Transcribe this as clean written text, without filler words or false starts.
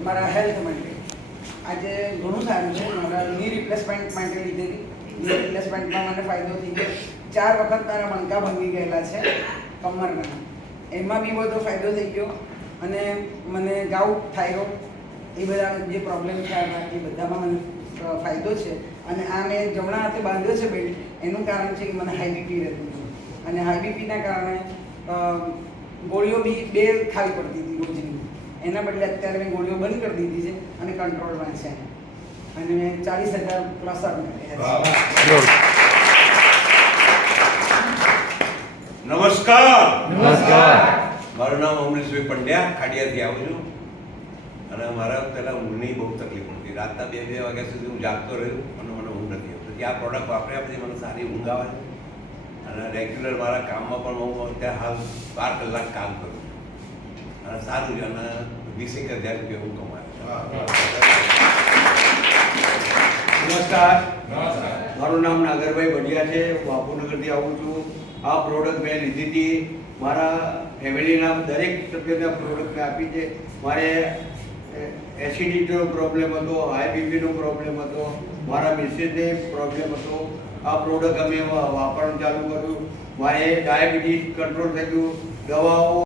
મારા હેલ્થ માટે આજે ઘણું સારું છે. મારા ની રિપ્લેસમેન્ટ માટે લીધેલી ની રિપ્લેસમેન્ટમાં મને ફાયદો થઈ ગયો. 4 વખત મારા મણકા ભાંગી ગયેલા છે કમરના, એમાં બી બધો ફાયદો થઈ ગયો. અને મને ગાઉટ, થાઇરોઇડ એ બધા જે પ્રોબ્લેમ થયા હતા એ બધામાં મને ફાયદો છે. અને આ મેં જમણા હાથે બાંધ્યો છે બેલ્ટ, એનું કારણ છે કે મને હાઈ બીપી રહેતું હતું. અને હાઈ બીપીના કારણે ગોળીઓ બી 2 ખાવી પડતી હતી રોજની. એના બદલે અત્યારે મેં ગોળીઓ બંધ કરી દીધી છે અને કંટ્રોલમાં છે. અને મેં 40,000 પ્લસ નમસ્કાર. નમસ્કાર. મારું નામ અમરીશભાઈ પંડ્યા, ખાડિયાથી આવું છું. અને મારા પહેલાં ઊંઘની બહુ તકલીફ પડતી. રાતના 2 વાગ્યા સુધી હું જાગતો રહ્યો અને મને ઊંઘ નથી આવતી. આ પ્રોડક્ટ વાપર્યા પછી મને સારી ઊંઘ આવે છે. અને રેગ્યુલર મારા કામમાં પણ હું અત્યારે હાલ 12 કલાક કામ કરું છું. અને સારું છે. અને 20,000 રૂપિયા હું કમાયો. નમસ્કાર. મારું નામ નાગરભાઈ બઢિયા છે. હું બાપુનગરથી આવું છું. આ પ્રોડક્ટ મેં લીધી હતી. મારા ફેમિલીના દરેક સભ્યોને પ્રોડક્ટ મેં આપી છે. મારે એસિડિટીનો પ્રોબ્લેમ હતો, હાઈ બીપીનો પ્રોબ્લેમ હતો, મારા મિસેસને પ્રોબ્લેમ હતો. આ પ્રોડક્ટ અમે વાપરવાનું ચાલુ કર્યું. મારે ડાયાબિટીસ કંટ્રોલ થઈ ગયું. દવાઓ